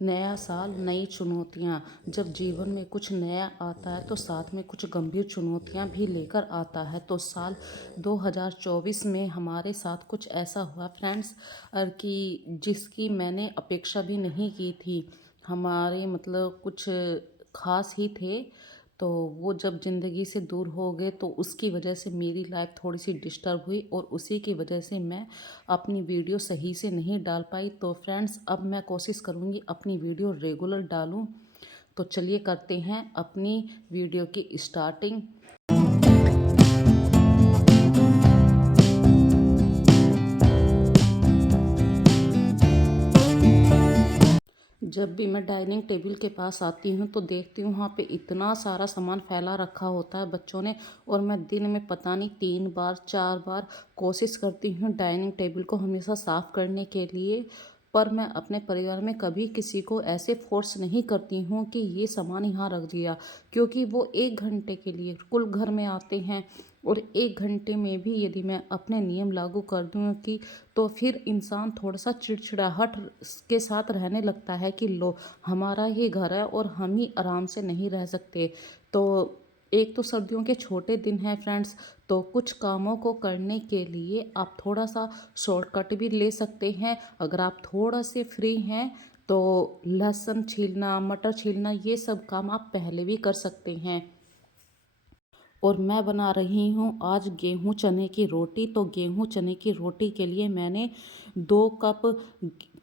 नया साल, नई चुनौतियाँ। जब जीवन में कुछ नया आता है तो साथ में कुछ गंभीर चुनौतियाँ भी लेकर आता है। तो साल 2024 में हमारे साथ कुछ ऐसा हुआ फ्रेंड्स, कि जिसकी मैंने अपेक्षा भी नहीं की थी। हमारे मतलब कुछ खास ही थे, तो वो जब ज़िंदगी से दूर हो गए तो उसकी वजह से मेरी लाइफ थोड़ी सी डिस्टर्ब हुई और उसी की वजह से मैं अपनी वीडियो सही से नहीं डाल पाई। तो फ्रेंड्स, अब मैं कोशिश करूँगी अपनी वीडियो रेगुलर डालूँ। तो चलिए करते हैं अपनी वीडियो की स्टार्टिंग। जब भी मैं डाइनिंग टेबल के पास आती हूँ तो देखती हूँ वहाँ पे इतना सारा सामान फैला रखा होता है बच्चों ने। और मैं दिन में पता नहीं 3 बार 4 बार कोशिश करती हूँ डाइनिंग टेबल को हमेशा साफ़ करने के लिए। पर मैं अपने परिवार में कभी किसी को ऐसे फोर्स नहीं करती हूँ कि ये सामान यहाँ रख दिया, क्योंकि वो 1 घंटे के लिए कुल घर में आते हैं। और 1 घंटे में भी यदि मैं अपने नियम लागू कर दूँ कि तो फिर इंसान थोड़ा सा चिड़चिड़ाहट के साथ रहने लगता है कि लो, हमारा ही घर है और हम ही आराम से नहीं रह सकते। तो एक तो सर्दियों के छोटे दिन हैं फ्रेंड्स, तो कुछ कामों को करने के लिए आप थोड़ा सा शॉर्टकट भी ले सकते हैं। अगर आप थोड़ा से फ्री हैं तो लहसुन छीलना, मटर छीलना, ये सब काम आप पहले भी कर सकते हैं। और मैं बना रही हूँ आज गेहूँ चने की रोटी। तो गेहूँ चने की रोटी के लिए मैंने 2 कप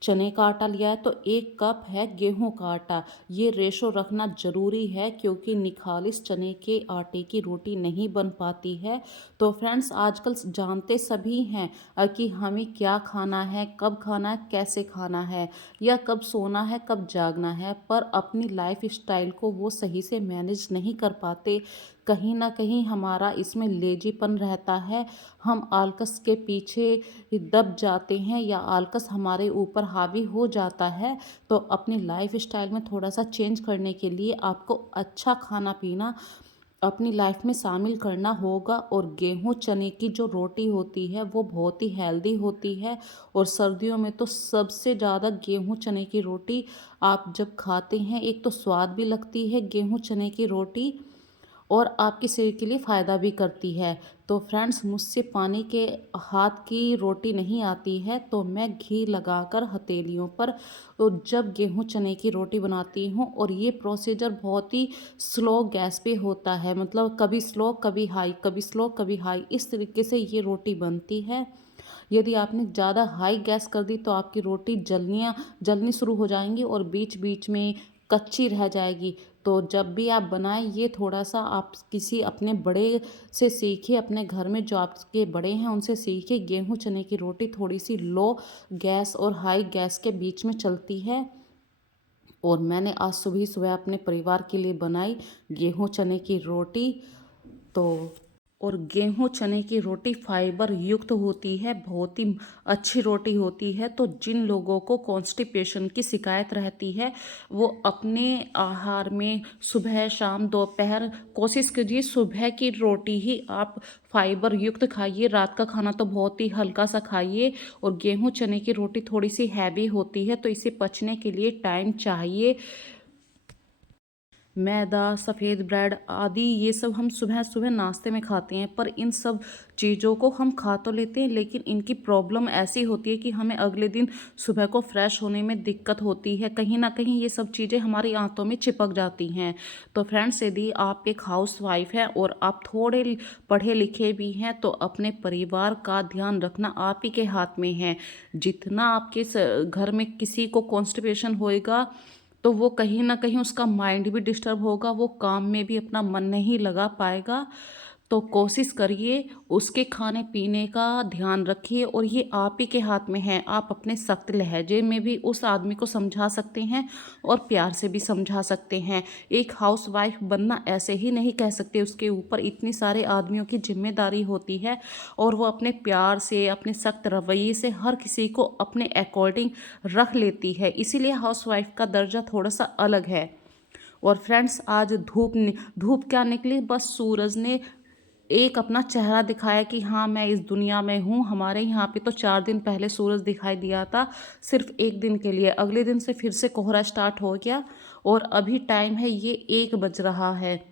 चने का आटा लिया है, तो 1 कप है गेहूँ का आटा। ये रेशो रखना ज़रूरी है क्योंकि निखालिस चने के आटे की रोटी नहीं बन पाती है। तो फ्रेंड्स, आजकल जानते सभी हैं कि हमें क्या खाना है, कब खाना है, कैसे खाना है, या कब सोना है, कब जागना है, पर अपनी लाइफ स्टाइल को वो सही से मैनेज नहीं कर पाते। कहीं ना कहीं हमारा इसमें लेजीपन रहता है। हम आलकस के पीछे दब जाते हैं या आलकस हमारे ऊपर हावी हो जाता है। तो अपनी लाइफ स्टाइल में थोड़ा सा चेंज करने के लिए आपको अच्छा खाना पीना अपनी लाइफ में शामिल करना होगा। और गेहूँ चने की जो रोटी होती है वो बहुत ही हेल्दी होती है। और सर्दियों में तो सबसे ज़्यादा गेहूँ चने की रोटी आप जब खाते हैं, एक तो स्वाद भी लगती है गेहूँ चने की रोटी और आपके शरीर के लिए फ़ायदा भी करती है। तो फ्रेंड्स, मुझसे पानी के हाथ की रोटी नहीं आती है, तो मैं घी लगाकर हथेलियों पर और जब गेहूँ चने की रोटी बनाती हूँ। और ये प्रोसीजर बहुत ही स्लो गैस पे होता है, मतलब कभी स्लो कभी हाई, कभी स्लो कभी हाई, इस तरीके से ये रोटी बनती है। यदि आपने ज़्यादा हाई गैस कर दी तो आपकी रोटी जलनी शुरू हो जाएंगी और बीच बीच में कच्ची रह जाएगी। तो जब भी आप बनाएं, ये थोड़ा सा आप किसी अपने बड़े से सीखिए, अपने घर में जो आपके बड़े हैं उनसे सीखिए। गेहूं चने की रोटी थोड़ी सी लो गैस और हाई गैस के बीच में चलती है। और मैंने आज सुबह सुबह अपने परिवार के लिए बनाई गेहूं चने की रोटी। तो और गेहूँ चने की रोटी फाइबर युक्त होती है, बहुत ही अच्छी रोटी होती है। तो जिन लोगों को कॉन्स्टिपेशन की शिकायत रहती है वो अपने आहार में सुबह शाम दोपहर कोशिश कीजिए सुबह की रोटी ही आप फाइबर युक्त खाइए। रात का खाना तो बहुत ही हल्का सा खाइए। और गेहूँ चने की रोटी थोड़ी सी हैवी होती है तो इसे पचने के लिए टाइम चाहिए। मैदा, सफ़ेद ब्रेड आदि ये सब हम सुबह सुबह नाश्ते में खाते हैं, पर इन सब चीज़ों को हम खा तो लेते हैं लेकिन इनकी प्रॉब्लम ऐसी होती है कि हमें अगले दिन सुबह को फ्रेश होने में दिक्कत होती है। कहीं ना कहीं ये सब चीज़ें हमारी आंतों में चिपक जाती हैं। तो फ्रेंड्स, यदि आप एक हाउस वाइफ हैं और आप थोड़े पढ़े लिखे भी हैं तो अपने परिवार का ध्यान रखना आप ही के हाथ में है। जितना आपके घर में किसी को कॉन्स्टिपेशन होएगा तो वो कहीं ना कहीं उसका माइंड भी डिस्टर्ब होगा, वो काम में भी अपना मन नहीं लगा पाएगा। तो कोशिश करिए उसके खाने पीने का ध्यान रखिए। और ये आप ही के हाथ में है, आप अपने सख्त लहजे में भी उस आदमी को समझा सकते हैं और प्यार से भी समझा सकते हैं। एक हाउस वाइफ बनना ऐसे ही नहीं कह सकते, उसके ऊपर इतनी सारे आदमियों की जिम्मेदारी होती है और वो अपने प्यार से अपने सख्त रवैये से हर किसी को अपने अकॉर्डिंग रख लेती है। इसीलिए हाउस वाइफ का दर्जा थोड़ा सा अलग है। और फ्रेंड्स, आज धूप धूप क्या निकली, बस सूरज ने एक अपना चेहरा दिखाया कि हाँ मैं इस दुनिया में हूँ। हमारे यहाँ पे तो 4 दिन पहले सूरज दिखाई दिया था, सिर्फ एक दिन के लिए। अगले दिन से फिर से कोहरा स्टार्ट हो गया और अभी टाइम है ये 1 बज रहा है।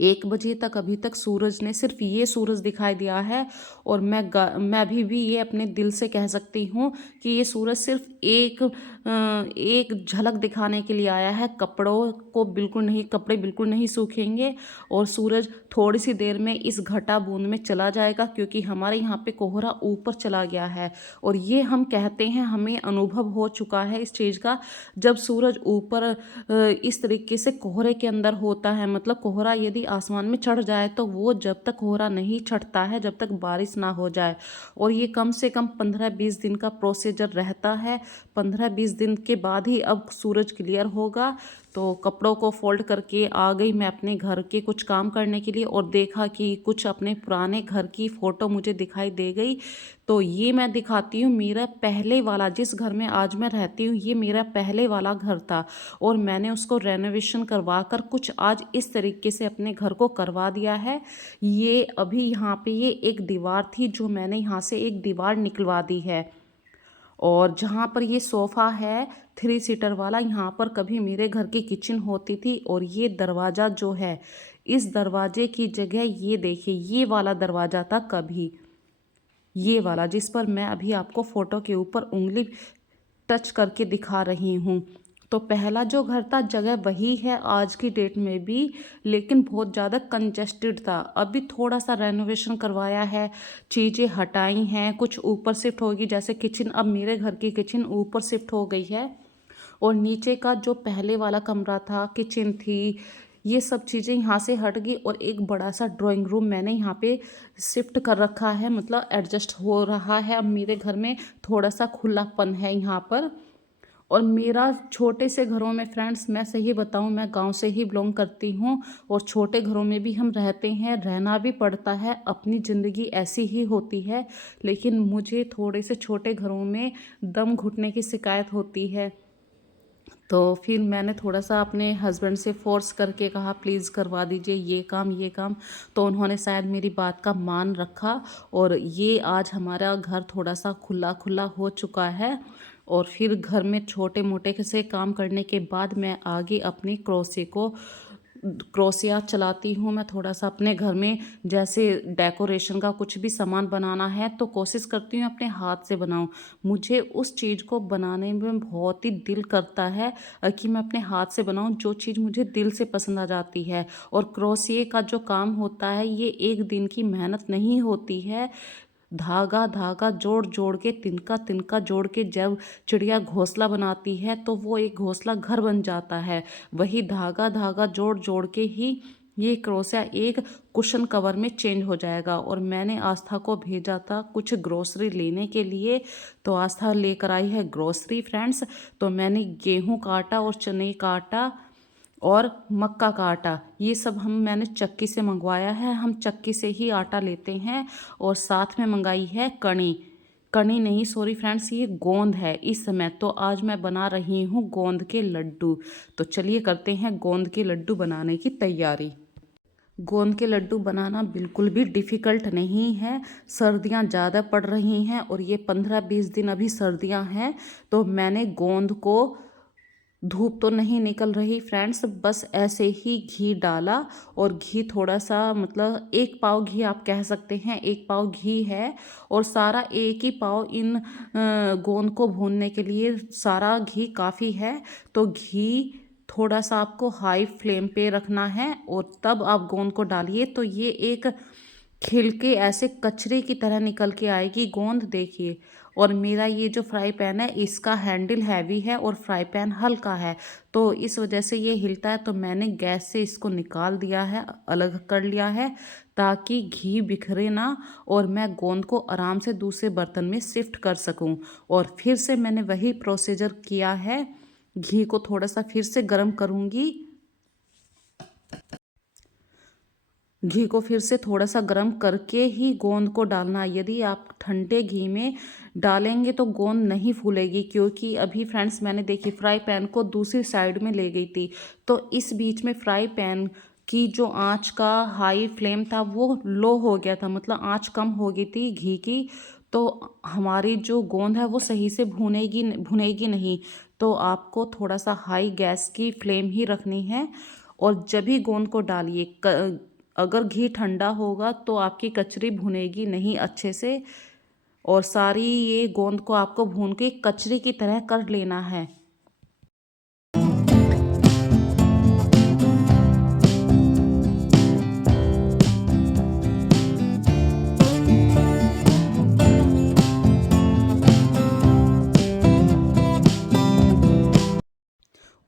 1 बजे तक अभी तक सूरज ने सिर्फ ये सूरज दिखाई दिया है। और मैं अभी भी ये अपने दिल से कह सकती हूँ कि ये सूरज सिर्फ एक झलक दिखाने के लिए आया है। कपड़े बिल्कुल नहीं सूखेंगे और सूरज थोड़ी सी देर में इस घटा बूंद में चला जाएगा, क्योंकि हमारे यहाँ पे कोहरा ऊपर चला गया है। और ये हम कहते हैं, हमें अनुभव हो चुका है इस चीज़ का। जब सूरज ऊपर इस तरीके से कोहरे के अंदर होता है, मतलब कोहरा यदि आसमान में चढ़ जाए तो वो जब तक कोहरा नहीं छटता है जब तक बारिश ना हो जाए। और ये कम से कम 15-20 दिन का प्रोसीजर रहता है। 15-20 दिन के बाद ही अब सूरज क्लियर होगा। तो कपड़ों को फोल्ड करके आ गई मैं अपने घर के कुछ काम करने के लिए, और देखा कि कुछ अपने पुराने घर की फ़ोटो मुझे दिखाई दे गई। तो ये मैं दिखाती हूँ, मेरा पहले वाला, जिस घर में आज मैं रहती हूँ, ये मेरा पहले वाला घर था और मैंने उसको रेनोवेशन करवा कर कुछ आज इस तरीके से अपने घर को करवा दिया है। ये अभी यहाँ पे ये एक दीवार थी जो मैंने यहाँ से एक दीवार निकलवा दी है। और जहाँ पर ये सोफ़ा है 3 सीटर वाला, यहाँ पर कभी मेरे घर की किचन होती थी। और ये दरवाज़ा जो है, इस दरवाजे की जगह ये देखिए ये वाला दरवाज़ा था कभी, ये वाला जिस पर मैं अभी आपको फ़ोटो के ऊपर उंगली टच करके दिखा रही हूँ। तो पहला जो घर था जगह वही है आज की डेट में भी, लेकिन बहुत ज़्यादा कंजेस्टेड था। अभी थोड़ा सा रेनोवेशन करवाया है, चीज़ें हटाई हैं, कुछ ऊपर शिफ्ट होगी। जैसे किचन, अब मेरे घर की किचन ऊपर शिफ्ट हो गई है। और नीचे का जो पहले वाला कमरा था, किचन थी, ये सब चीज़ें यहाँ से हट गई। और एक बड़ा सा ड्राइंग रूम मैंने यहाँ पे शिफ्ट कर रखा है, मतलब एडजस्ट हो रहा है। अब मेरे घर में थोड़ा सा खुलापन है यहाँ पर। और मेरा छोटे से घरों में फ्रेंड्स, मैं सही बताऊं, मैं गांव से ही बिलोंग करती हूं और छोटे घरों में भी हम रहते हैं, रहना भी पड़ता है, अपनी ज़िंदगी ऐसी ही होती है। लेकिन मुझे थोड़े से छोटे घरों में दम घुटने की शिकायत होती है। तो फिर मैंने थोड़ा सा अपने हस्बैंड से फोर्स करके कहा प्लीज़ करवा दीजिए ये काम ये काम। तो उन्होंने शायद मेरी बात का मान रखा और ये आज हमारा घर थोड़ा सा खुला खुला हो चुका है। और फिर घर में छोटे मोटे से काम करने के बाद मैं आगे अपने क्रोशिया चलाती हूँ। मैं थोड़ा सा अपने घर में जैसे डेकोरेशन का कुछ भी सामान बनाना है तो कोशिश करती हूँ अपने हाथ से बनाऊँ। मुझे उस चीज़ को बनाने में बहुत ही दिल करता है कि मैं अपने हाथ से बनाऊँ जो चीज़ मुझे दिल से पसंद आ जाती है। और क्रोशिया का जो काम होता है ये एक दिन की मेहनत नहीं होती है। धागा धागा जोड़ जोड़ के, तिनका तिनका जोड़ के जब चिड़िया घोंसला बनाती है तो वो एक घोंसला घर बन जाता है। वही धागा धागा जोड़ जोड़ के ही ये क्रोशिया एक कुशन कवर में चेंज हो जाएगा। और मैंने आस्था को भेजा था कुछ ग्रोसरी लेने के लिए, तो आस्था लेकर आई है ग्रोसरी फ्रेंड्स। तो मैंने गेहूं का आटा और चने का आटा और मक्का का आटा, ये सब मैंने चक्की से मंगवाया है। हम चक्की से ही आटा लेते हैं। और साथ में मंगाई है कणी, कणी नहीं सॉरी फ्रेंड्स, ये गोंद है इस समय। तो आज मैं बना रही हूँ गोंद के लड्डू। तो चलिए करते हैं गोंद के लड्डू बनाने की तैयारी। गोंद के लड्डू बनाना बिल्कुल भी डिफ़िकल्ट नहीं है। सर्दियाँ ज़्यादा पड़ रही हैं और ये 15-20 दिन अभी सर्दियाँ हैं। तो मैंने गोंद को, धूप तो नहीं निकल रही फ्रेंड्स, बस ऐसे ही घी डाला। और घी थोड़ा सा, मतलब 1 पाव घी आप कह सकते हैं, 1 पाव घी है। और सारा 1 ही पाव इन गोंद को भूनने के लिए सारा घी काफ़ी है। तो घी थोड़ा सा आपको हाई फ्लेम पे रखना है और तब आप गोंद को डालिए। तो ये एक खिल के ऐसे कचरे की तरह निकल के आएगी गोंद, देखिए। और मेरा ये जो फ्राई पैन है इसका हैंडल हैवी है और फ्राई पैन हल्का है, तो इस वजह से ये हिलता है। तो मैंने गैस से इसको निकाल दिया है, अलग कर लिया है, ताकि घी बिखरे ना और मैं गोंद को आराम से दूसरे बर्तन में शिफ्ट कर सकूं। और फिर से मैंने वही प्रोसीजर किया है, घी को थोड़ा सा फिर से गर्म करूंगी। घी को फिर से थोड़ा सा गर्म करके ही गोंद को डालना। यदि आप ठंडे घी में डालेंगे तो गोंद नहीं फूलेगी, क्योंकि अभी फ्रेंड्स मैंने देखी फ्राई पैन को दूसरी साइड में ले गई थी। तो इस बीच में फ्राई पैन कि जो आँच का हाई फ्लेम था वो लो हो गया था, मतलब आँच कम हो गई थी घी की। तो हमारी जो गोंद है वो सही से भुनेगी नहीं। तो आपको थोड़ा सा हाई गैस की फ्लेम ही रखनी है। और जब भी गोंद को डालिए, अगर घी ठंडा होगा तो आपकी कचरी भुनेगी नहीं अच्छे से। और सारी ये गोंद को आपको भून के कचरी की तरह कर लेना है।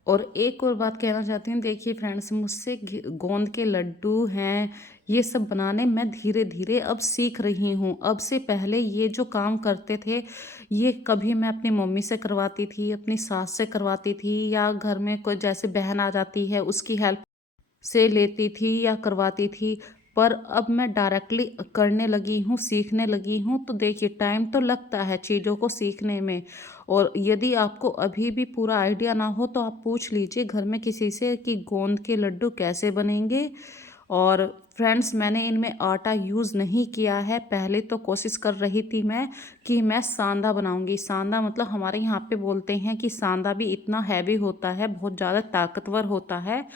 और एक और बात कहना चाहती हूँ, देखिए फ्रेंड्स, मुझसे गोंद के लड्डू हैं ये सब बनाने मैं धीरे धीरे अब सीख रही हूँ। अब से पहले ये जो काम करते थे ये कभी मैं अपनी मम्मी से करवाती थी, अपनी सास से करवाती थी, या घर में कोई जैसे बहन आ जाती है उसकी हेल्प से लेती थी या करवाती थी। पर अब मैं डायरेक्टली करने लगी हूँ, सीखने लगी हूँ। तो देखिए टाइम तो लगता है चीज़ों को सीखने में। और यदि आपको अभी भी पूरा आइडिया ना हो तो आप पूछ लीजिए घर में किसी से कि गोंद के लड्डू कैसे बनेंगे। और फ्रेंड्स, मैंने इनमें आटा यूज़ नहीं किया है। पहले तो कोशिश कर रही थी मैं कि मैं सांदा बनाऊंगी। सांदा मतलब हमारे यहाँ पे बोलते हैं कि सांदा भी इतना हैवी होता है, बहुत ज़्यादा ताकतवर होता है।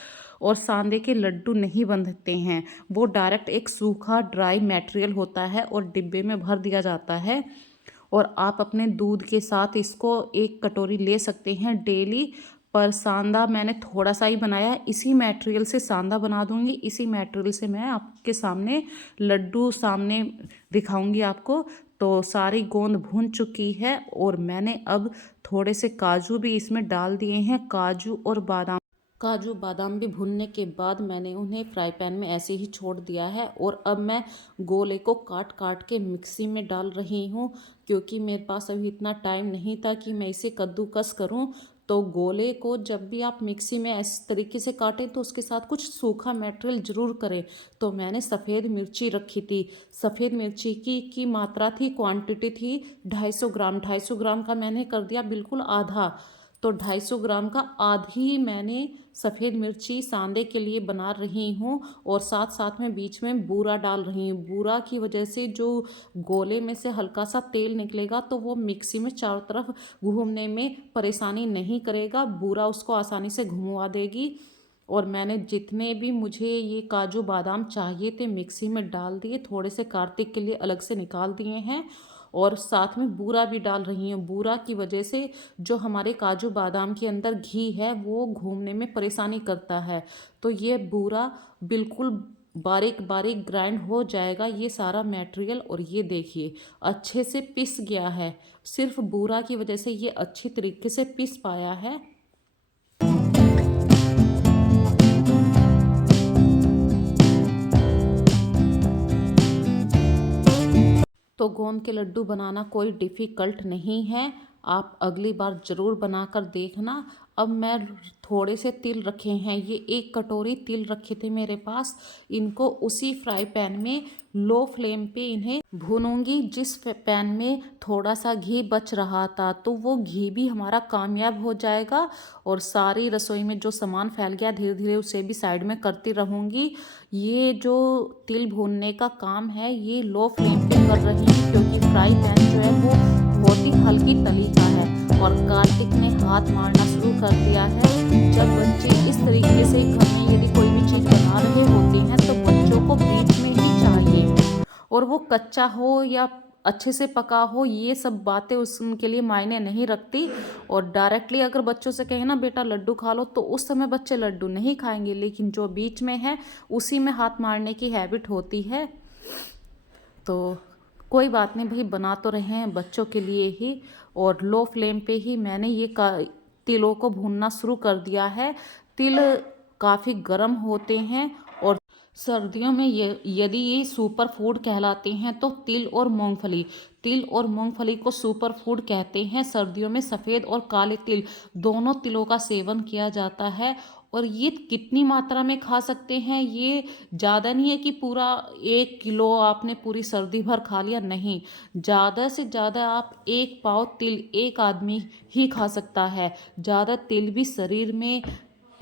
और सांदे के लड्डू नहीं बनते हैं, वो डायरेक्ट एक सूखा ड्राई मटेरियल होता है और डिब्बे में भर दिया जाता है। और आप अपने दूध के साथ इसको एक कटोरी ले सकते हैं डेली। पर सांदा मैंने थोड़ा सा ही बनाया, इसी मटेरियल से सांदा बना दूंगी। इसी मटेरियल से मैं आपके सामने लड्डू सामने दिखाऊंगी आपको। तो सारी गोंद भून चुकी है और मैंने अब थोड़े से काजू भी इसमें डाल दिए हैं। काजू बादाम भी भुनने के बाद मैंने उन्हें फ्राई पैन में ऐसे ही छोड़ दिया है। और अब मैं गोले को काट काट के मिक्सी में डाल रही हूँ, क्योंकि मेरे पास अभी इतना टाइम नहीं था कि मैं इसे कद्दूकस करूँ। तो गोले को जब भी आप मिक्सी में इस तरीके से काटें तो उसके साथ कुछ सूखा मटेरियल ज़रूर करें। तो मैंने सफ़ेद मिर्ची रखी थी। सफ़ेद मिर्ची की मात्रा थी, क्वांटिटी थी 250 ग्राम। 250 ग्राम का मैंने कर दिया बिल्कुल आधा। तो 250 ग्राम का आधी मैंने सफ़ेद मिर्ची सांदे के लिए बना रही हूँ। और साथ साथ में बीच में बूरा डाल रही हूँ। बूरा की वजह से जो गोले में से हल्का सा तेल निकलेगा तो वो मिक्सी में चारों तरफ घूमने में परेशानी नहीं करेगा, बूरा उसको आसानी से घुमवा देगी। और मैंने जितने भी मुझे ये काजू बादाम चाहिए थे मिक्सी में डाल दिए, थोड़े से कार्तिक के लिए अलग से निकाल दिए हैं। और साथ में बूरा भी डाल रही हूँ। बूरा की वजह से जो हमारे काजू बादाम के अंदर घी है वो घूमने में परेशानी करता है। तो ये बूरा बिल्कुल बारीक बारीक ग्राइंड हो जाएगा ये सारा मटेरियल। और ये देखिए अच्छे से पिस गया है, सिर्फ बूरा की वजह से ये अच्छी तरीके से पिस पाया है। तो गोंद के लड्डू बनाना कोई डिफ़िकल्ट नहीं है, आप अगली बार ज़रूर बनाकर देखना। अब मैं थोड़े से तिल रखे हैं, ये एक कटोरी तिल रखे थे मेरे पास। इनको उसी फ्राई पैन में लो फ्लेम पे इन्हें भूनूंगी जिस पैन में थोड़ा सा घी बच रहा था। तो वो घी भी हमारा कामयाब हो जाएगा। और सारी रसोई में जो सामान फैल गया धीरे धीरे उसे भी साइड में करती रहूँगी। ये जो तिल भूनने का काम है ये लो फ्लेम पे कर रही हूँ, क्योंकि फ्राई पैन जो है वो बहुत ही हल्की तली का है। और कार्तिक ने हाथ मारना शुरू कर दिया है। जब बच्चे इस तरीके से घर में यदि कोई भी चीज़ बना रहे होते हैं तो बच्चों को बीच में ही चाहिए। और वो कच्चा हो या अच्छे से पका हो ये सब बातें उनके लिए मायने नहीं रखती। और डायरेक्टली अगर बच्चों से कहें ना बेटा लड्डू खा लो तो उस समय बच्चे लड्डू नहीं खाएंगे, लेकिन जो बीच में है उसी में हाथ मारने की हैबिट होती है। तो कोई बात नहीं भाई, बना तो रहे हैं बच्चों के लिए ही। और लो फ्लेम पे ही मैंने ये तिलों को भूनना शुरू कर दिया है। तिल काफ़ी गर्म होते हैं। और सर्दियों में यदि ये सुपर फूड कहलाते हैं तो तिल और मूंगफली को सुपर फूड कहते हैं। सर्दियों में सफ़ेद और काले तिल दोनों तिलों का सेवन किया जाता है। और ये कितनी मात्रा में खा सकते हैं, ये ज़्यादा नहीं है कि पूरा 1 किलो आपने पूरी सर्दी भर खा लिया, नहीं। ज़्यादा से ज़्यादा आप 1 पाव तिल एक आदमी ही खा सकता है। ज़्यादा तिल भी शरीर में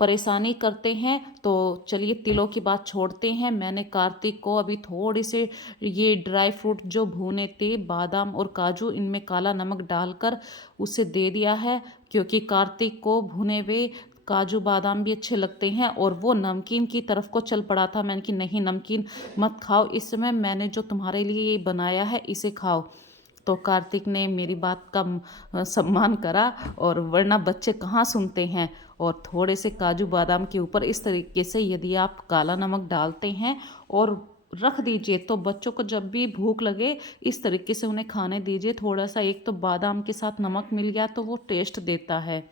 परेशानी करते हैं। तो चलिए तिलों की बात छोड़ते हैं। मैंने कार्तिक को अभी थोड़े से ये ड्राई फ्रूट जो भुने थे, बादाम और काजू, इनमें काला नमक डालकर उसे दे दिया है, क्योंकि कार्तिक को भुने हुए काजू बादाम भी अच्छे लगते हैं और वो नमकीन की तरफ को चल पड़ा था। मैंने कि नहीं, नमकीन मत खाओ, इस समय मैंने जो तुम्हारे लिए ये बनाया है इसे खाओ। तो कार्तिक ने मेरी बात का सम्मान करा, और वरना बच्चे कहाँ सुनते हैं। और थोड़े से काजू बादाम के ऊपर इस तरीके से यदि आप काला नमक डालते हैं और रख दीजिए, तो बच्चों को जब भी भूख लगे इस तरीके से उन्हें खाने दीजिए। थोड़ा सा, एक तो बादाम के साथ नमक मिल गया तो वो टेस्ट देता है।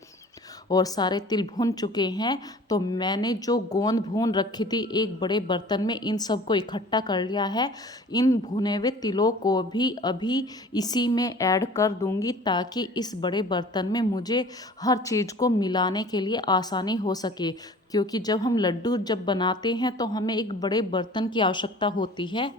और सारे तिल भुन चुके हैं, तो मैंने जो गोंद भून रखी थी एक बड़े बर्तन में, इन सबको इकट्ठा कर लिया है। इन भुने हुए तिलों को भी अभी इसी में ऐड कर दूंगी, ताकि इस बड़े बर्तन में मुझे हर चीज़ को मिलाने के लिए आसानी हो सके। क्योंकि जब हम लड्डू जब बनाते हैं तो हमें एक बड़े बर्तन की आवश्यकता होती है।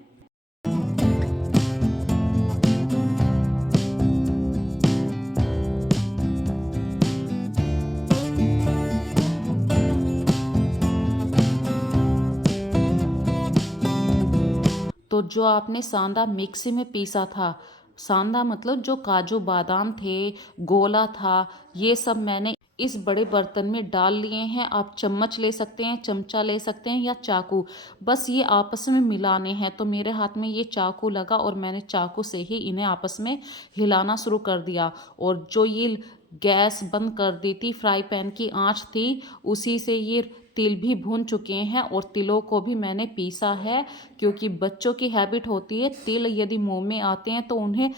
तो जो आपने सांदा मिक्सी में पीसा था, सांदा मतलब जो काजू बादाम थे, गोला था, ये सब मैंने इस बड़े बर्तन में डाल लिए हैं। आप चम्मच ले सकते हैं, चमचा ले सकते हैं या चाकू, बस ये आपस में मिलाने हैं। तो मेरे हाथ में ये चाकू लगा और मैंने चाकू से ही इन्हें आपस में हिलाना शुरू कर दिया। और जो ये गैस बंद कर दी थी, फ्राई पैन की आंच थी, उसी से ये तिल भी भून चुके हैं और तिलों को भी मैंने पीसा है। क्योंकि बच्चों की हैबिट होती है, तिल यदि मुंह में आते हैं तो उन्हें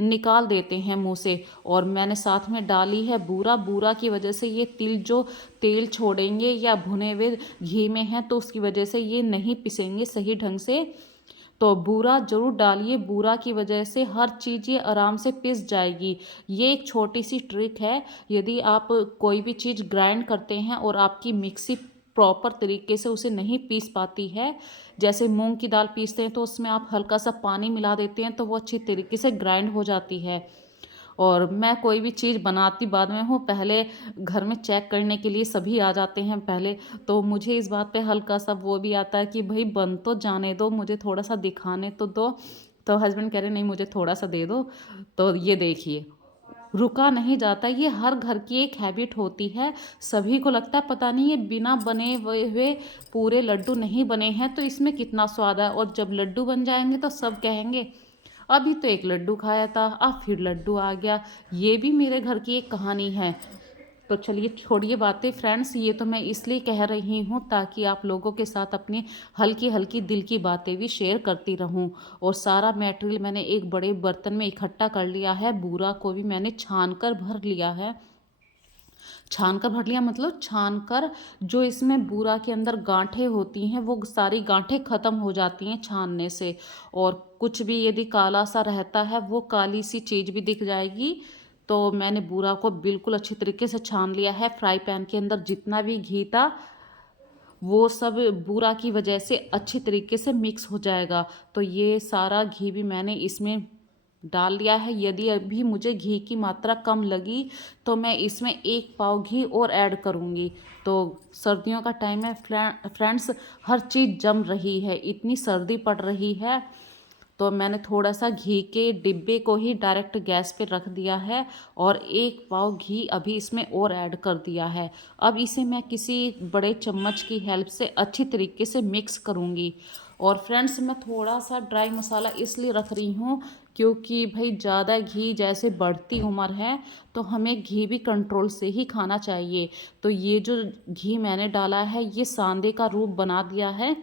निकाल देते हैं मुंह से। और मैंने साथ में डाली है बूरा। बूरा की वजह से ये तिल जो तेल छोड़ेंगे या भुने हुए घी में हैं, तो उसकी वजह से ये नहीं पिसेंगे सही ढंग से। तो बूरा ज़रूर डालिए, बूरा की वजह से हर चीज़ ये आराम से पिस जाएगी। ये एक छोटी सी ट्रिक है। यदि आप कोई भी चीज़ ग्राइंड करते हैं और आपकी मिक्सी प्रॉपर तरीके से उसे नहीं पीस पाती है, जैसे मूंग की दाल पीसते हैं तो उसमें आप हल्का सा पानी मिला देते हैं तो वो अच्छी तरीके से ग्राइंड हो जाती है। और मैं कोई भी चीज़ बनाती बाद में हूँ, पहले घर में चेक करने के लिए सभी आ जाते हैं पहले। तो मुझे इस बात पे हल्का सा वो भी आता है कि भाई बन तो जाने दो, मुझे थोड़ा सा दिखाने तो दो। तो हस्बैंड कह रहे नहीं, मुझे थोड़ा सा दे दो। तो ये देखिए, रुका नहीं जाता। ये हर घर की एक हैबिट होती है। सभी को लगता है पता नहीं ये बिना बने हुए पूरे लड्डू नहीं बने हैं तो इसमें कितना स्वाद है, और जब लड्डू बन जाएंगे तो सब कहेंगे अभी तो एक लड्डू खाया था, अब फिर लड्डू आ गया। ये भी मेरे घर की एक कहानी है। तो चलिए छोड़िए बातें फ्रेंड्स, ये तो मैं इसलिए कह रही हूँ ताकि आप लोगों के साथ अपनी हल्की हल्की दिल की बातें भी शेयर करती रहूँ। और सारा मटेरियल मैंने एक बड़े बर्तन में इकट्ठा कर लिया है। बूरा को भी मैंने छान कर भर लिया है। छान कर भर लिया मतलब छान कर, जो इसमें बूरा के अंदर गांठें होती हैं वो सारी गांठें ख़त्म हो जाती हैं छानने से। और कुछ भी यदि काला सा रहता है, वो काली सी चीज़ भी दिख जाएगी। तो मैंने बूरा को बिल्कुल अच्छी तरीके से छान लिया है। फ्राई पैन के अंदर जितना भी घी था वो सब बूरा की वजह से अच्छी तरीके से मिक्स हो जाएगा। तो ये सारा घी भी मैंने इसमें डाल दिया है। यदि अभी मुझे घी की मात्रा कम लगी तो मैं इसमें 1 पाव घी और ऐड करूँगी। तो सर्दियों का टाइम है फ्रेंड्स, हर चीज़ जम रही है, इतनी सर्दी पड़ रही है। तो मैंने थोड़ा सा घी के डिब्बे को ही डायरेक्ट गैस पे रख दिया है और 1 पाव घी अभी इसमें और ऐड कर दिया है। अब इसे मैं किसी बड़े चम्मच की हेल्प से अच्छी तरीके से मिक्स करूँगी। और फ्रेंड्स, मैं थोड़ा सा ड्राई मसाला इसलिए रख रही हूँ क्योंकि भाई ज़्यादा घी, जैसे बढ़ती उम्र है तो हमें घी भी कंट्रोल से ही खाना चाहिए। तो ये जो घी मैंने डाला है ये सांदे का रूप बना दिया है।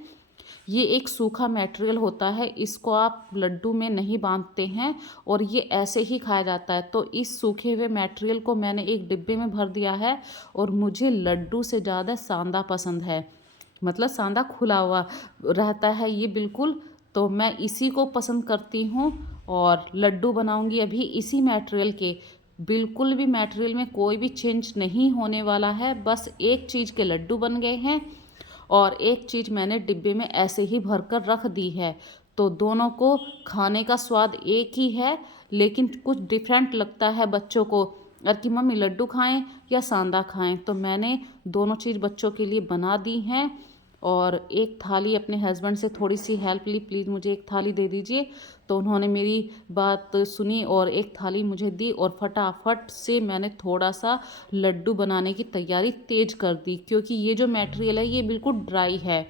ये एक सूखा मटेरियल होता है, इसको आप लड्डू में नहीं बांधते हैं और ये ऐसे ही खाया जाता है। तो इस सूखे हुए मटेरियल को मैंने एक डिब्बे में भर दिया है। और मुझे लड्डू से ज़्यादा सांदा पसंद है, मतलब सांदा खुला हुआ रहता है ये बिल्कुल। तो मैं इसी को पसंद करती हूँ और लड्डू बनाऊंगी अभी इसी मटेरियल के। बिल्कुल भी मटेरियल में कोई भी चेंज नहीं होने वाला है, बस एक चीज़ के लड्डू बन गए हैं और एक चीज़ मैंने डिब्बे में ऐसे ही भर कर रख दी है। तो दोनों को खाने का स्वाद एक ही है, लेकिन कुछ डिफरेंट लगता है बच्चों को। और कि मम्मी लड्डू खाएं या सांदा खाएं। तो मैंने दोनों चीज़ बच्चों के लिए बना दी हैं। और एक थाली अपने हस्बैंड से थोड़ी सी हेल्प ली, प्लीज़ मुझे एक थाली दे दीजिए। तो उन्होंने मेरी बात सुनी और एक थाली मुझे दी और फटाफट से मैंने थोड़ा सा लड्डू बनाने की तैयारी तेज़ कर दी, क्योंकि ये जो मटेरियल है ये बिल्कुल ड्राई है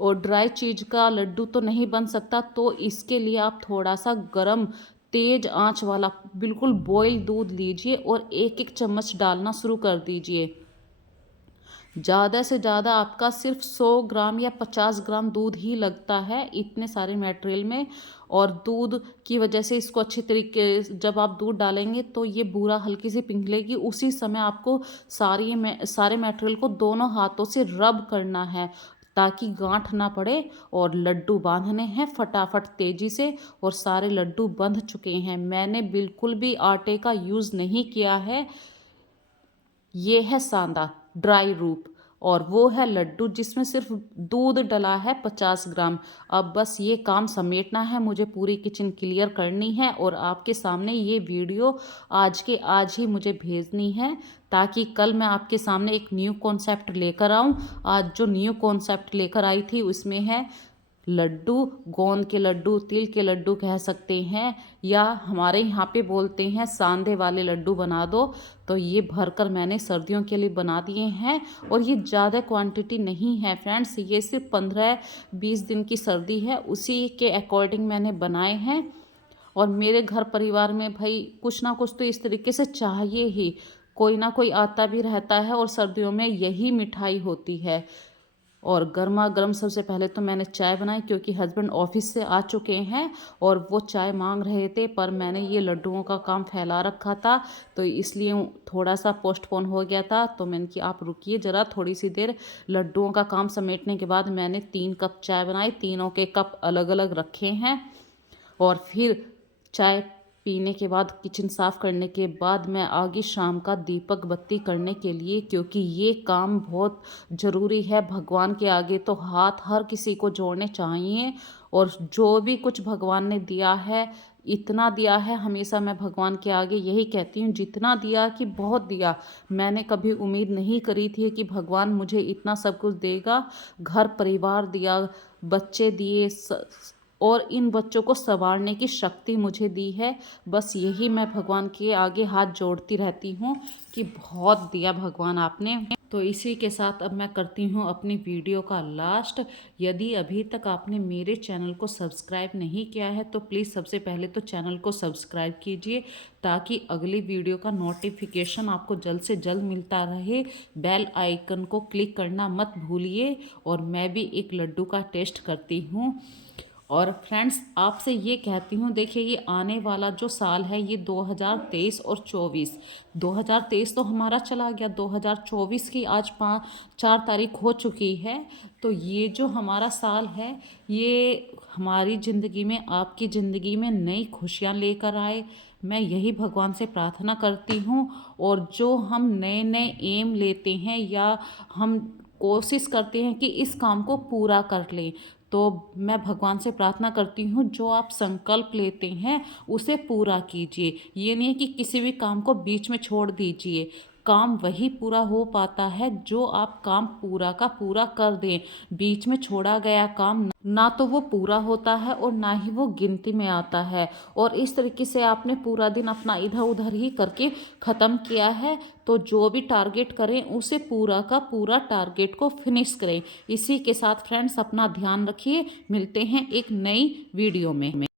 और ड्राई चीज़ का लड्डू तो नहीं बन सकता। तो इसके लिए आप थोड़ा सा गरम तेज आंच वाला बिल्कुल बॉयल दूध लीजिए और एक एक चम्मच डालना शुरू कर दीजिए। ज़्यादा से ज़्यादा आपका सिर्फ 100 ग्राम या 50 ग्राम दूध ही लगता है इतने सारे मटेरियल में। और दूध की वजह से इसको अच्छे तरीके, जब आप दूध डालेंगे तो ये बूरा हल्की सी पिघलेगी, उसी समय आपको सारे मटेरियल को दोनों हाथों से रब करना है ताकि गांठ ना पड़े। और लड्डू बांधने हैं फटाफट तेज़ी से। और सारे लड्डू बंध चुके हैं, मैंने बिल्कुल भी आटे का यूज़ नहीं किया है। ये है सांदा ड्राई रूप और वो है लड्डू जिसमें सिर्फ दूध डला है 50 ग्राम। अब बस ये काम समेटना है, मुझे पूरी किचन क्लियर करनी है और आपके सामने ये वीडियो आज के आज ही मुझे भेजनी है ताकि कल मैं आपके सामने एक न्यू कॉन्सेप्ट लेकर आऊँ। आज जो न्यू कॉन्सेप्ट लेकर आई थी उसमें है लड्डू, गोंद के लड्डू, तिल के लड्डू कह सकते हैं, या हमारे यहाँ पे बोलते हैं सांधे वाले लड्डू बना दो। तो ये भरकर मैंने सर्दियों के लिए बना दिए हैं और ये ज़्यादा क्वांटिटी नहीं है फ्रेंड्स, ये सिर्फ 15-20 दिन की सर्दी है, उसी के अकॉर्डिंग मैंने बनाए हैं। और मेरे घर परिवार में भाई कुछ ना कुछ तो इस तरीके से चाहिए ही, कोई ना कोई आता भी रहता है और सर्दियों में यही मिठाई होती है। और गर्मा गर्म सबसे पहले तो मैंने चाय बनाई क्योंकि हस्बैंड ऑफिस से आ चुके हैं और वो चाय मांग रहे थे, पर मैंने ये लड्डुओं का काम फैला रखा था तो इसलिए थोड़ा सा पोस्टपोन हो गया था। तो मैंने कि आप रुकिए ज़रा थोड़ी सी देर। लड्डुओं का काम समेटने के बाद मैंने 3 कप चाय बनाई, तीनों के कप अलग अलग रखे हैं। और फिर चाय पीने के बाद, किचन साफ़ करने के बाद मैं आ गई शाम का दीपक बत्ती करने के लिए, क्योंकि ये काम बहुत ज़रूरी है। भगवान के आगे तो हाथ हर किसी को जोड़ने चाहिए और जो भी कुछ भगवान ने दिया है, इतना दिया है, हमेशा मैं भगवान के आगे यही कहती हूँ, जितना दिया कि बहुत दिया। मैंने कभी उम्मीद नहीं करी थी कि भगवान मुझे इतना सब कुछ देगा। घर परिवार दिया, बच्चे दिए, और इन बच्चों को संवारने की शक्ति मुझे दी है। बस यही मैं भगवान के आगे हाथ जोड़ती रहती हूँ कि बहुत दिया भगवान आपने। तो इसी के साथ अब मैं करती हूँ अपनी वीडियो का लास्ट। यदि अभी तक आपने मेरे चैनल को सब्सक्राइब नहीं किया है तो प्लीज़ सबसे पहले तो चैनल को सब्सक्राइब कीजिए ताकि अगली वीडियो का नोटिफिकेशन आपको जल्द से जल्द मिलता रहे। बेल आइकन को क्लिक करना मत भूलिए। और मैं भी एक लड्डू का टेस्ट करती हूँ। और फ्रेंड्स आपसे ये कहती हूँ, देखिए ये आने वाला जो साल है ये 2023 और 24, 2023 तो हमारा चला गया, 2024 की आज 4 तारीख हो चुकी है। तो ये जो हमारा साल है ये हमारी ज़िंदगी में, आपकी ज़िंदगी में नई खुशियाँ लेकर आए, मैं यही भगवान से प्रार्थना करती हूँ। और जो हम नए नए एम लेते हैं या हम कोशिश करते हैं कि इस काम को पूरा कर लें, तो मैं भगवान से प्रार्थना करती हूँ जो आप संकल्प लेते हैं उसे पूरा कीजिए। ये नहीं है कि किसी भी काम को बीच में छोड़ दीजिए। काम वही पूरा हो पाता है जो आप काम पूरा का पूरा कर दें। बीच में छोड़ा गया काम ना तो वो पूरा होता है और ना ही वो गिनती में आता है। और इस तरीके से आपने पूरा दिन अपना इधर उधर ही करके ख़त्म किया है, तो जो भी टारगेट करें उसे पूरा का पूरा टारगेट को फिनिश करें। इसी के साथ फ्रेंड्स अपना ध्यान रखिए, मिलते हैं एक नई वीडियो में।